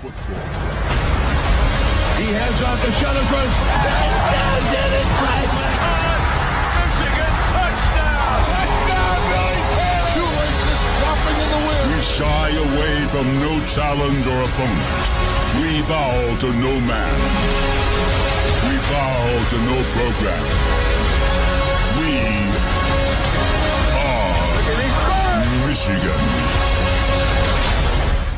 football. He hands off to Shuttlesworth. And did it right. Michigan touchdown. Touchdown, Billy Taylor. Shoelaces dropping in the wind. We shy away from no challenge or opponent. We bow to no man. We bow to no program. We are Michigan.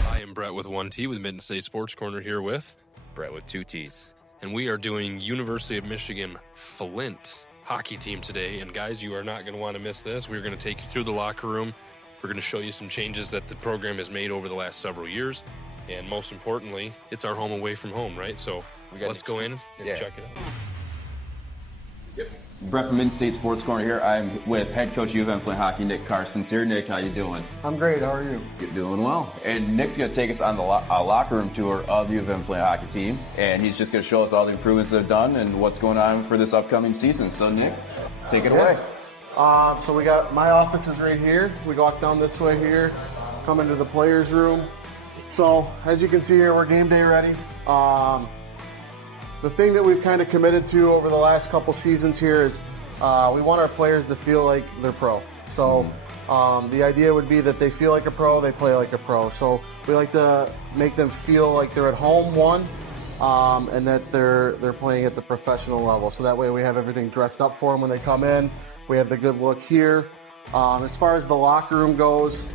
I am Brett with 1T with Mid State Sports Corner here with Brett with 2 T's. And we are doing University of Michigan Flint hockey team today. And guys, you are not going to want to miss this. We're going to take you through the locker room. We're going to show you some changes that the program has made over the last several years. And most importantly, it's our home away from home, right? So let's go in and check it out. Brett from Mid-State Sports Corner here. I'm with head coach UofM Flint Hockey, Nick Carstens here. Nick, how you doing? I'm great. How are you? You're doing well. And Nick's going to take us on the locker room tour of the UofM Flint Hockey team. And he's just going to show us all the improvements they've done and what's going on for this upcoming season. So, Nick, take it away. So we got my office is right here. We walk down this way here, come into the players' room. So, as you can see here, we're game day ready. The thing that we've kind of committed to over the last couple seasons here is we want our players to feel like they're pro. So the idea would be that they feel like a pro, they play like a pro. So we like to make them feel like they're at home, and that they're playing at the professional level. So that way we have everything dressed up for them when they come in. We have the good look here. As far as the locker room goes,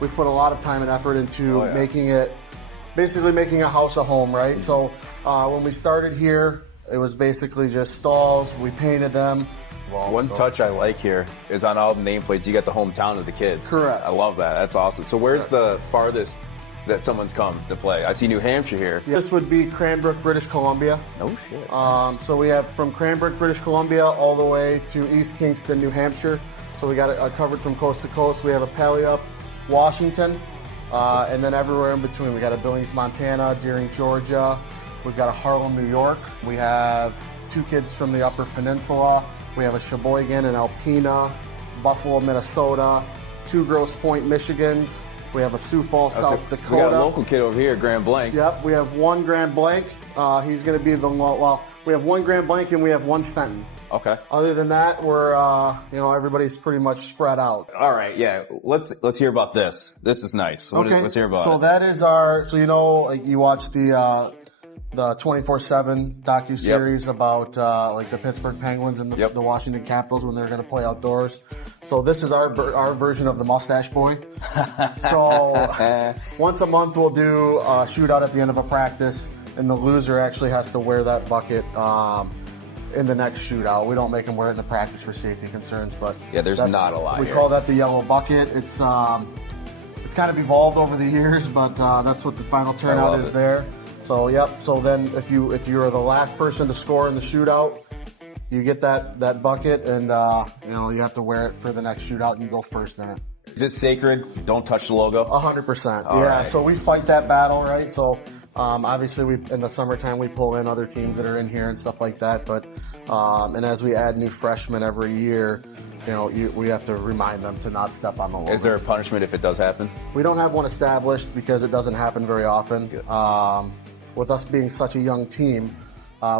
we've put a lot of time and effort into making a house a home, right? So when we started here, it was basically just stalls. We painted them. One touch I like here is on all the nameplates, you got the hometown of the kids. Correct. I love that. That's awesome. So where's the farthest that someone's come to play? I see New Hampshire here. This would be Cranbrook, British Columbia. No shit. So we have from Cranbrook, British Columbia, all the way to East Kingston, New Hampshire. So we got it covered from coast to coast. We have a Puyallup, Washington. And then everywhere in between. We got a Billings, Montana, Deering, Georgia. We've got a Harlem, New York. We have 2 kids from the Upper Peninsula. We have a Sheboygan and Alpena, Buffalo, Minnesota, 2 Grosse Pointe, Michigans. We have a Sioux Falls, South Dakota. We got a local kid over here, Grand Blanc. Yep, we have 1 Grand Blanc. He's going to be we have 1 Grand Blanc and we have 1 Fenton. Okay. Other than that, we're, everybody's pretty much spread out. All right, yeah. Let's hear about this. This is nice. Let's hear about it. So that is you watch the 24/7 docuseries about, the Pittsburgh Penguins and the Washington Capitals when they're going to play outdoors. So this is our version of the Mustache Boy. So once a month we'll do a shootout at the end of a practice, and the loser actually has to wear that bucket, in the next shootout. We don't make them wear it in the practice for safety concerns, but there's not a lot. We call that the yellow bucket. It's kind of evolved over the years, but that's what the final turnout is there. So So then if you are the last person to score in the shootout, you get that bucket, and you have to wear it for the next shootout, and you go first in it. Is it sacred? Don't touch the logo? 100%. All right. So we fight that battle, right? So obviously in the summertime we pull in other teams that are in here and stuff like that, but and as we add new freshmen every year, we have to remind them to not step on the logo. Is there a punishment if it does happen? We don't have one established because it doesn't happen very often. With us being such a young team,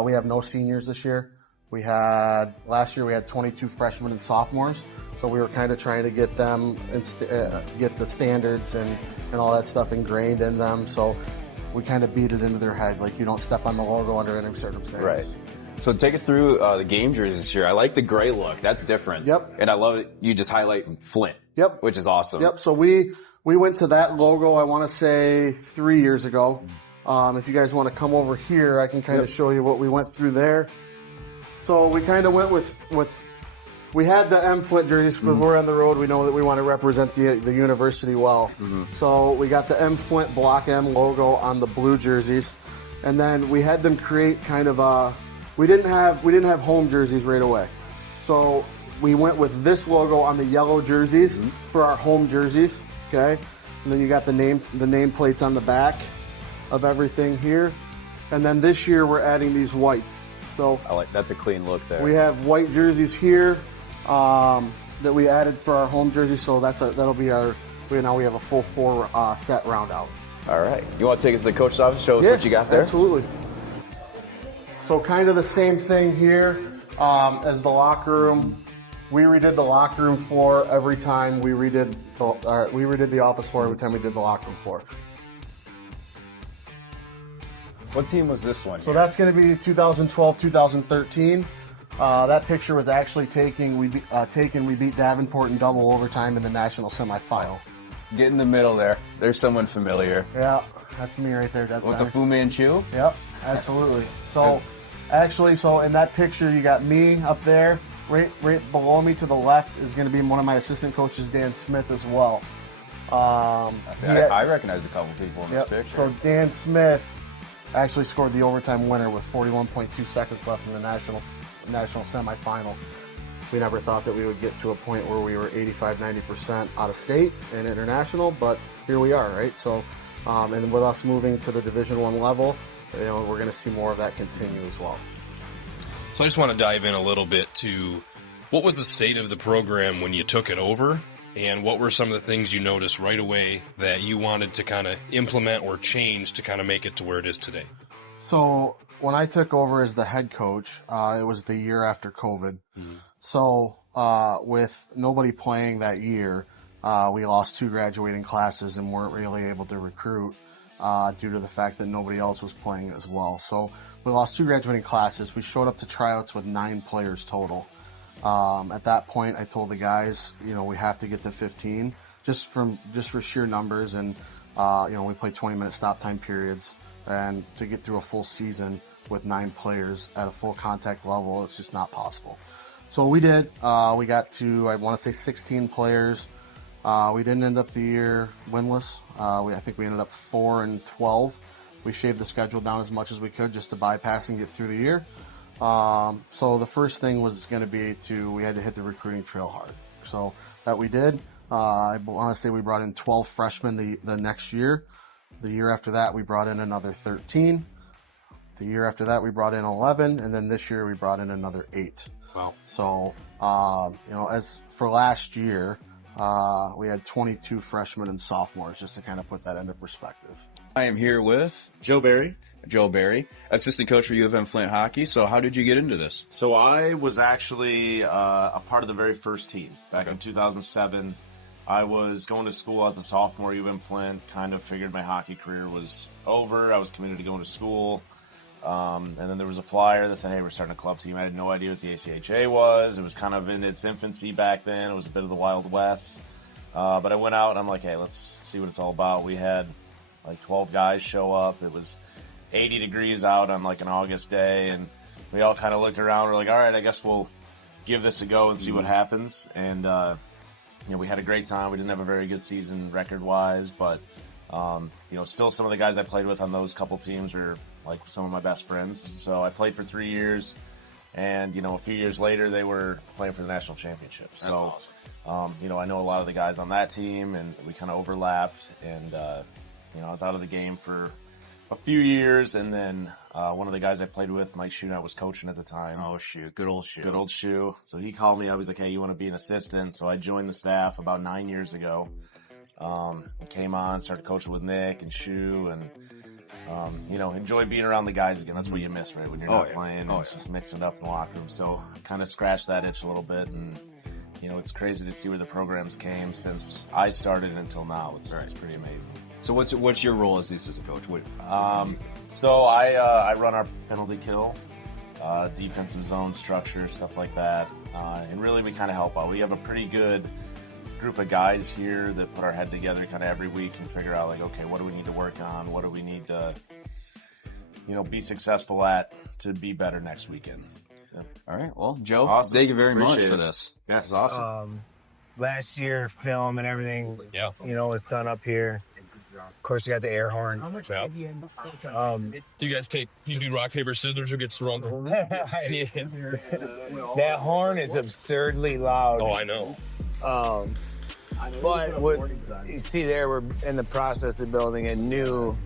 we have no seniors this year. Last year we had 22 freshmen and sophomores, so we were kind of trying to get them get the standards and all that stuff ingrained in them. So we kind of beat it into their head, like you don't step on the logo under any circumstance. Right. So take us through the game jerseys this year. I like the gray look. That's different. Yep. And I love it. You just highlight Flint. Yep. Which is awesome. Yep. So we went to that logo, I want to say 3 years ago. If you guys want to come over here, I can kind of show you what we went through there. So we kind of went with we had the M Flint jerseys because we're on the road. We know that we want to represent the university well. So we got the M Flint Block M logo on the blue jerseys, and then we had them create kind of we didn't have home jerseys right away. So we went with this logo on the yellow jerseys for our home jerseys. Okay, and then you got the nameplates on the back of everything here, and then this year we're adding these whites. So I like that's a clean look there. We have white jerseys here that we added for our home jerseys. So that'll be our. We have a full 4 set round out. All right. You want to take us to the coach's office? Show us what you got there. Absolutely. So kind of the same thing here as the locker room. We redid the locker room floor every time we redid the office floor every time we did the locker room floor. What team was this one? So that's going to be 2012, 2013. That picture was actually taken. We beat Davenport in double overtime in the national semifinal. Get in the middle there. There's someone familiar. Yeah, that's me right there. That's With the Fu Manchu? Yep, absolutely. So, actually, in that picture, you got me up there. Right below me to the left is going to be one of my assistant coaches, Dan Smith, as well. I recognize a couple people in this picture. So Dan Smith actually scored the overtime winner with 41.2 seconds left in the national semifinal. We never thought that we would get to a point where we were 85-90% out of state and international, but here we are, right? So, and with us moving to the Division I level, we're going to see more of that continue as well. So I just want to dive in a little bit to what was the state of the program when you took it over, and what were some of the things you noticed right away that you wanted to kind of implement or change to kind of make it to where it is today? So when I took over as the head coach, it was the year after COVID. Mm-hmm. So with nobody playing that year, we lost 2 graduating classes and weren't really able to recruit due to the fact that nobody else was playing as well. So we lost 2 graduating classes. We showed up to tryouts with 9 players total. At that point, I told the guys, we have to get to 15 just for sheer numbers. And, we play 20-minute stop time periods, and to get through a full season with 9 players at a full contact level, it's just not possible. So we did. We got to, I want to say 16 players. We didn't end up the year winless. I think we ended up 4-12. We shaved the schedule down as much as we could just to bypass and get through the year. So the first thing was going to be we had to hit the recruiting trail hard. So that we did. I want to say we brought in 12 freshmen the next year. The year after that, we brought in another 13. The year after that, we brought in 11. And then this year, we brought in another 8. Wow. So, as for last year, we had 22 freshmen and sophomores, just to kind of put that into perspective. I am here with Joe Barry, assistant coach for UofM Flint hockey. So how did you get into this? So I was actually a part of the very first team back in 2007. I was going to school as a sophomore at UofM Flint, kind of figured my hockey career was over. I was committed to going to school. And then there was a flyer that said, hey, we're starting a club team. I had no idea what the ACHA was. It was kind of in its infancy back then. It was a bit of the Wild West. But I went out and I'm like, hey, let's see what it's all about. We had like 12 guys show up. It was 80 degrees out on like an August day. And we all kind of looked around. We're like, all right, I guess we'll give this a go and see what happens. And, we had a great time. We didn't have a very good season record-wise, but, still some of the guys I played with on those couple teams are like some of my best friends. So I played for 3 years, and, a few years later they were playing for the national championship. That's awesome. I know a lot of the guys on that team, and we kind of overlapped, and, I was out of the game for a few years, and then one of the guys I played with, Mike Shunat, was coaching at the time. Oh, shoot. Good old Shoe. Good old Shoe. So he called me. I was like, hey, you want to be an assistant? So I joined the staff about 9 years ago. Came on, started coaching with Nick and Shoe, and, enjoyed being around the guys again. That's what you miss, right? When you're not playing, it's just mixing it up in the locker room. So kind of scratched that itch a little bit, and, it's crazy to see where the programs came since I started until now. It's pretty amazing. So what's your role as the assistant coach? So I run our penalty kill, defensive zone structure, stuff like that. And really we kind of help out. We have a pretty good group of guys here that put our head together kind of every week and figure out like, okay, what do we need to work on? What do we need to, be successful at to be better next weekend? Yeah. All right. Well, Joe, awesome. Thank you very much Appreciate for it. this. Yeah, it's awesome. Last year, film and everything, was done up here. Of course, you got the air horn. Yeah. You guys you do rock, paper, scissors, who gets the wrong horn? That horn is absurdly loud. Oh, I know. But what you see there, we're in the process of building a new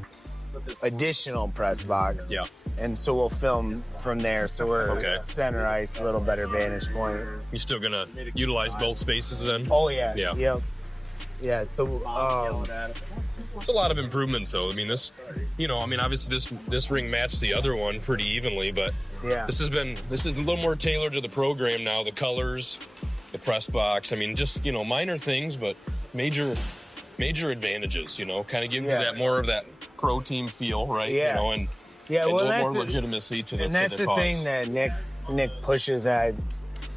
additional press box. Yeah. And so we'll film from there. So we're center ice, a little better vantage point. You still gonna utilize both spaces then? Oh, yeah. Yeah. Yep. Yeah. So It's a lot of improvements, though. I mean, obviously this ring matched the other one pretty evenly, but yeah. this is a little more tailored to the program now. The colors, the press box. I mean, just minor things, but major advantages. Kind of giving you that more of that pro team feel, right? Yeah. And yeah. a Well, little that's more legitimacy to the and that's to the cause. thing that Nick pushes that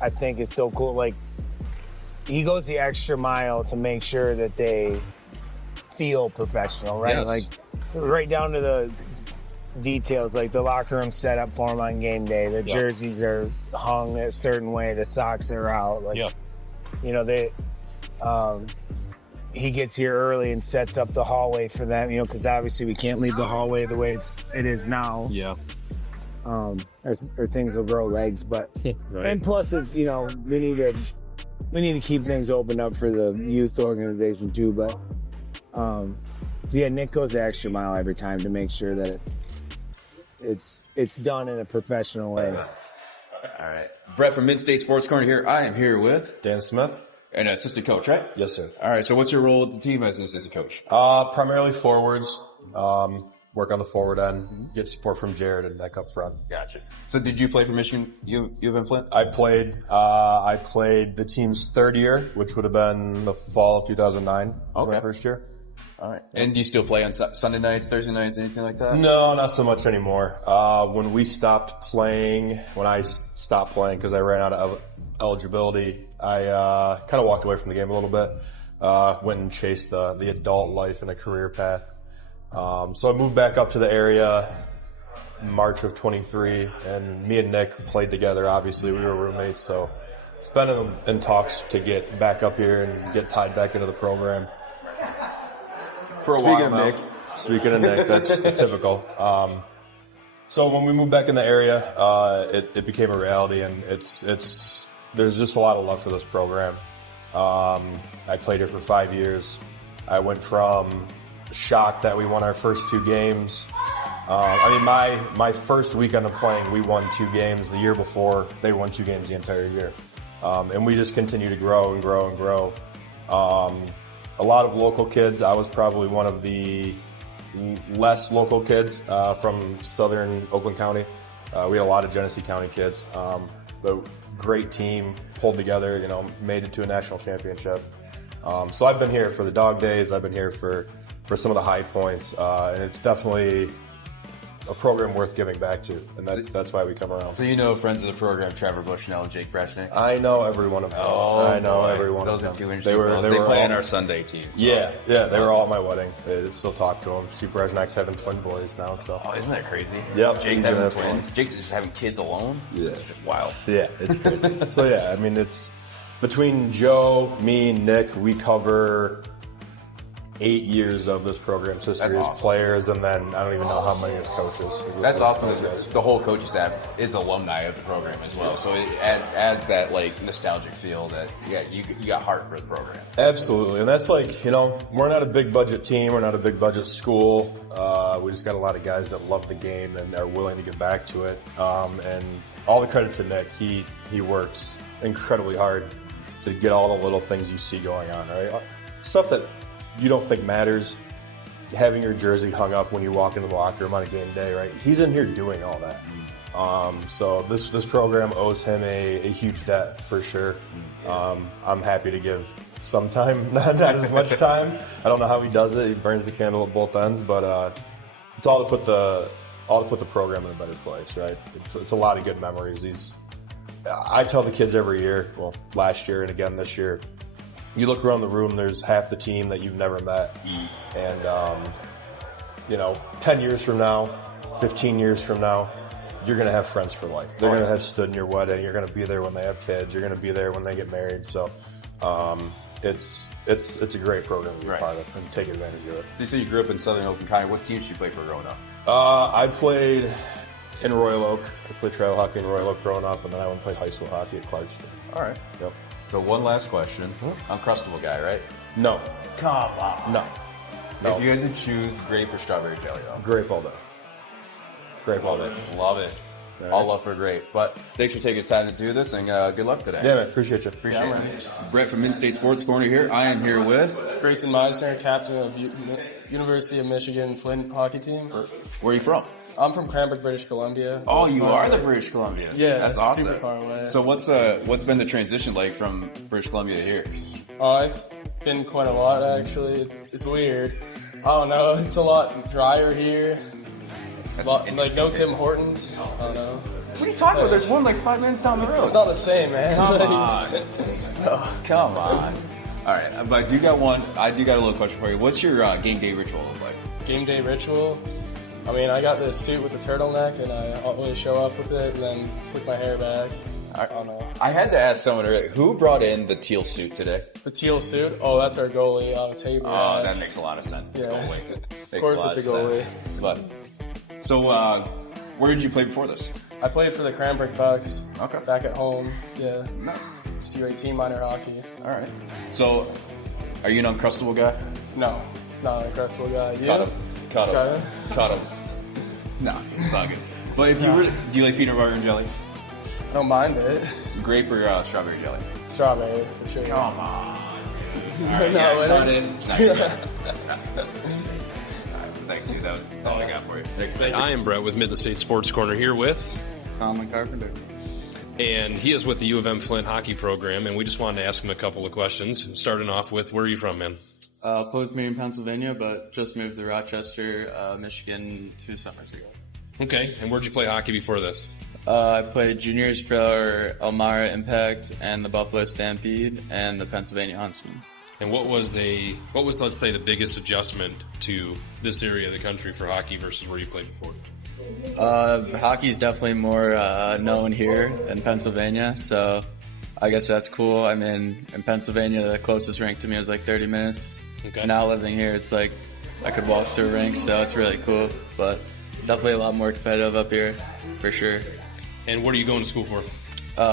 I think is so cool. Like, he goes the extra mile to make sure that they feel professional, right? Yes. Like, right down to the details, like the locker room set up for them on game day. The jerseys are hung a certain way. The socks are out. Like, he gets here early and sets up the hallway for them, because obviously we can't leave the hallway the way it is now. Yeah. Or things will grow legs, but Right. and plus it's we need to keep things open up for the youth organization too. But Nick goes the extra mile every time to make sure that it's done in a professional way. All right. Brett from Mid-State Sports Corner here. I am here with Dan Smith. an assistant coach, right? Yes, sir. All right. So what's your role with the team as an assistant coach? Primarily forwards. Work on the forward end, get support from Jared and Nick up front. Gotcha. So did you play for Michigan UofM Flint? I played the team's third year, which would have been the fall of 2009. Okay. My first year. All right. And do you still play on Sunday nights, Thursday nights, anything like that? No, not so much anymore. When I stopped playing, because I ran out of eligibility, I kind of walked away from the game a little bit. Went and chased the adult life and a career path. So I moved back up to the area March of 23, and me and Nick played together. Obviously, we were roommates, so it's been in talks to get back up here and get tied back into the program. For a Speaking while of now. Nick, Speaking of Nick, that's typical. So when we moved back in the area, it became a reality, and there's just a lot of love for this program. I played here for 5 years. I went from shocked that we won our first 2 games. My first weekend of playing, we won 2 games. The year before, they won 2 games the entire year. And we just continue to grow and grow and grow. A lot of local kids. I was probably one of the less local kids from southern Oakland County. We had a lot of Genesee County kids. But great team, pulled together, made it to a national championship. So I've been here for the dog days. I've been here for some of the high points, and it's definitely a program worth giving back to, and that's why we come around. So friends of the program, Trevor Bushnell and Jake Breshnick? I know every one of them. I know every one of them. Those are 2 inches. They play all on our Sunday team. So. Yeah, they were all at my wedding. I still talk to them. See, Breshnick's having twin boys now, so. Oh, isn't that crazy? Yep. Jake's having twins. Jake's just having kids alone? Yeah. It's just wild. Yeah, it's crazy. So it's between Joe, me, Nick, we cover 8 years of this program's history That's as awesome. players, and then I don't even know how many as coaches. That's awesome. The whole coaching staff is alumni of the program as well, so it adds that nostalgic feel that you got heart for the program. Absolutely, and that's we're not a big budget team, we're not a big budget school. We just got a lot of guys that love the game and are willing to give back to it. And all the credit to Nick. He works incredibly hard to get all the little things you see going on, right? Stuff that you don't think matters, having your jersey hung up when you walk into the locker room on a game day, right? He's in here doing all that. So this program owes him a huge debt for sure. I'm happy to give some time, not as much time. I don't know how he does it. He burns the candle at both ends, but it's all to put the program in a better place, right? It's a lot of good memories. I tell the kids every year, well, last year and again this year, you look around the room, there's half the team that you've never met. And, 10 years from now, 15 years from now, you're going to have friends for life. They're going to have stood in your wedding. You're going to be there when they have kids. You're going to be there when they get married. So, it's a great program to be part of and take advantage of it. So you said you grew up in southern Oakland County. What teams did you play for growing up? I played in Royal Oak. I played travel hockey in Royal Oak growing up, and then I went and played high school hockey at Clarkston. All right. Yep. So one last question. Uncrustable guy, right? No. Come on. No. If you had to choose grape or strawberry jelly, though? Grape all day. Grape all day. Love it. All love for great. But thanks for taking the time to do this, and good luck today. Yeah, man. Appreciate you. Appreciate it. Brett from Mid-State Sports Corner here. I am here with... Grayson Meisner, captain of University of Michigan Flint hockey team. Where are you from? I'm from Cranbrook, British Columbia. Oh, you are the British Columbia. Yeah, that's awesome. Super far away. So what's been the transition like from British Columbia to here? It's been quite a lot actually. It's weird. I don't know. It's a lot drier here. Like no Tim Hortons. I don't know. What are you talking about? There's one like 5 minutes down the road. It's not the same, man. Come on. Oh, come on. All right, but I do got a little question for you. What's your game day ritual look like? Game day ritual? I mean, I got this suit with a turtleneck, and I always show up with it, and then slick my hair back. I don't know. I had to ask someone earlier, who brought in the teal suit today? The teal suit? Oh, that's our goalie, Tabor. Oh, that makes a lot of sense. It's yeah. goalie. Of course it's a goalie. But, so, where did you play before this? I played for the Cranbrook Bucks. Okay. Back at home. Yeah. Nice. U18 minor hockey. All right. So, are you an Uncrustable guy? No, not an Uncrustable guy. You? Cut him. No, it's all good. But if you were, do you like peanut butter and jelly? I don't mind it. Grape or strawberry jelly? Strawberry, for sure. Come on. Cut in. Thanks, dude. That's all I got for you. Thanks. I am Brett with Mid-State Sports Corner here with Colin Carpenter. And he is with the UofM Flint hockey program, and we just wanted to ask him a couple of questions. Starting off with, where are you from, man? Played with me in Pennsylvania, but just moved to Rochester, Michigan 2 summers ago. Okay, and where'd you play hockey before this? I played juniors for Elmira Impact and the Buffalo Stampede and the Pennsylvania Huntsmen. And what was, let's say, the biggest adjustment to this area of the country for hockey versus where you played before? Hockey's definitely more known here than Pennsylvania, so I guess that's cool. I mean, in Pennsylvania, the closest rink to me was like 30 minutes. Okay. Now living here, it's like I could walk to a rink, so it's really cool. But definitely a lot more competitive up here, for sure. And what are you going to school for?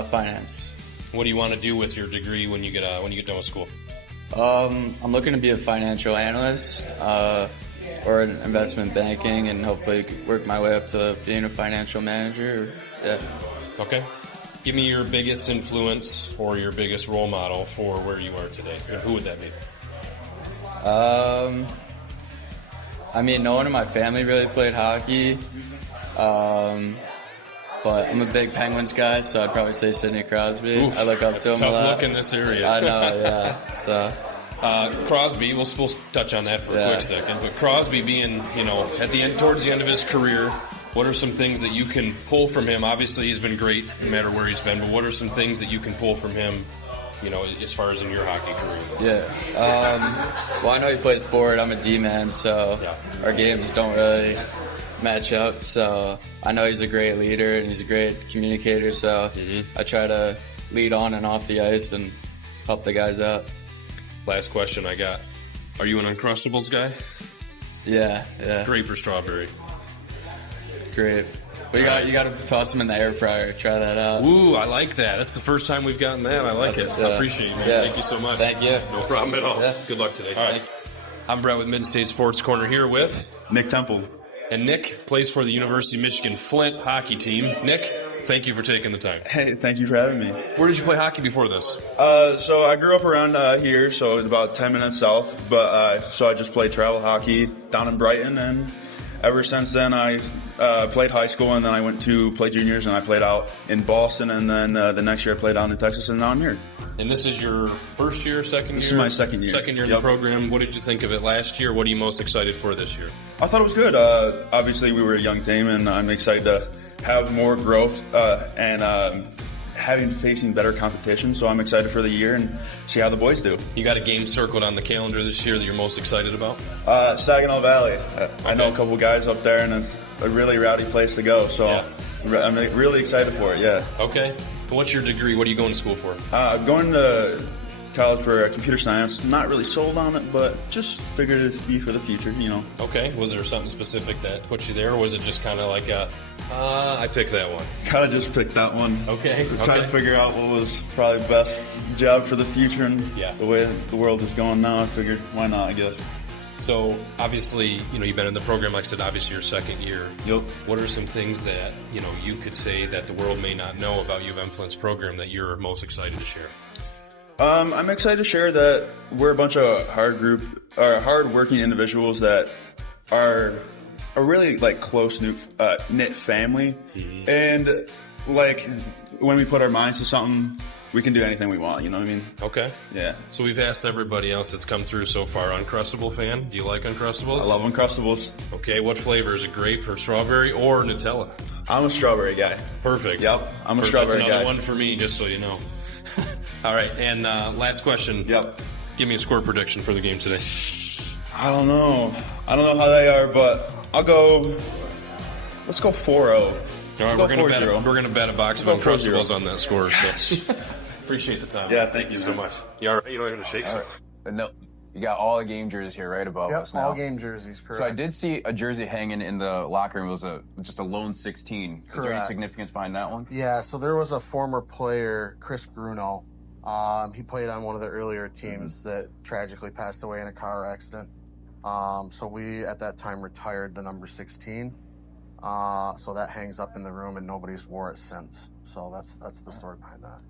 Finance. What do you want to do with your degree when you get done with school? I'm looking to be a financial analyst, or in investment banking, and hopefully work my way up to being a financial manager. Yeah. Okay. Give me your biggest influence or your biggest role model for where you are today. Who would that be? I mean, no one in my family really played hockey. But I'm a big Penguins guy, so I'd probably say Sidney Crosby. Oof, I look up to him a lot. Tough look in this area. I know, yeah. So. Crosby, we'll touch on that for a quick second, but Crosby being, towards the end of his career, what are some things that you can pull from him? Obviously he's been great no matter where he's been, but what are some things that you can pull from him, as far as in your hockey career? Yeah. Well, I know he plays forward. I'm a D-man, so our games don't really match up, so I know he's a great leader and he's a great communicator, so I try to lead on and off the ice and help the guys out. Last question I got. Are you an Uncrustables guy? Yeah. Grape or strawberry? Grape. But you got to toss them in the air fryer. Try that out. Ooh, I like that. That's the first time we've gotten that. I like it. I appreciate it, man. Yeah. Thank you so much. Thank you. No problem at all. Yeah. Good luck today. All right. I'm Brett with Mid-State Sports Corner here with Nick Temple. And Nick plays for the University of Michigan Flint hockey team. Nick, thank you for taking the time. Hey, thank you for having me. Where did you play hockey before this? So I grew up around here, so about 10 minutes south. But so I just played travel hockey down in Brighton, and ever since then I played high school, and then I went to play juniors, and I played out in Boston, and then the next year I played out in Texas, and now I'm here. And this is your first year, second year? This is my second year. Second year in the program. What did you think of it last year? What are you most excited for this year? I thought it was good. Obviously, we were a young team, and I'm excited to have more growth and facing better competition. So I'm excited for the year and see how the boys do. You got a game circled on the calendar this year that you're most excited about? Saginaw Valley. I know a couple guys up there, and it's a really rowdy place to go. So I'm really excited for it. Yeah. Okay. What's your degree? What are you going to school for? Going to college for computer science. Not really sold on it, but just figured it'd be for the future, Okay. Was there something specific that put you there, or was it just kind of like I picked that one? Kind of just picked that one. Okay. Was trying to figure out what was probably the best job for the future, and the way the world is going now, I figured, why not, I guess. So obviously, you've been in the program, like I said, obviously your second year. Yep. What are some things that, you could say that the world may not know about UofM Flint's program that you're most excited to share? I'm excited to share that we're a bunch of hard-working individuals that are a really close knit family, and when we put our minds to something, we can do anything we want. You know what I mean? Okay. Yeah. So we've asked everybody else that's come through so far. Uncrustable fan? Do you like Uncrustables? I love Uncrustables. Okay. What flavor is it? Grape or strawberry or Nutella? I'm a strawberry guy. Perfect. Yep. I'm a strawberry guy. That's another one for me, just so you know. All right. And last question. Yep. Give me a score prediction for the game today. I don't know how they are, but let's go 4-0. All right, we're gonna bet a box of Uncrustables on that score. So. Appreciate the time. Yeah, thank you so much. You all right? You don't have to shake some. No, you got all the game jerseys here right above us now. All game jerseys, correct. So I did see a jersey hanging in the locker room. It was just a lone 16. Is there any significance behind that one? Yeah, so there was a former player, Chris Bruno. He played on one of the earlier teams that tragically passed away in a car accident. So we, at that time, retired the number 16. So that hangs up in the room, and nobody's wore it since. So that's the story behind that.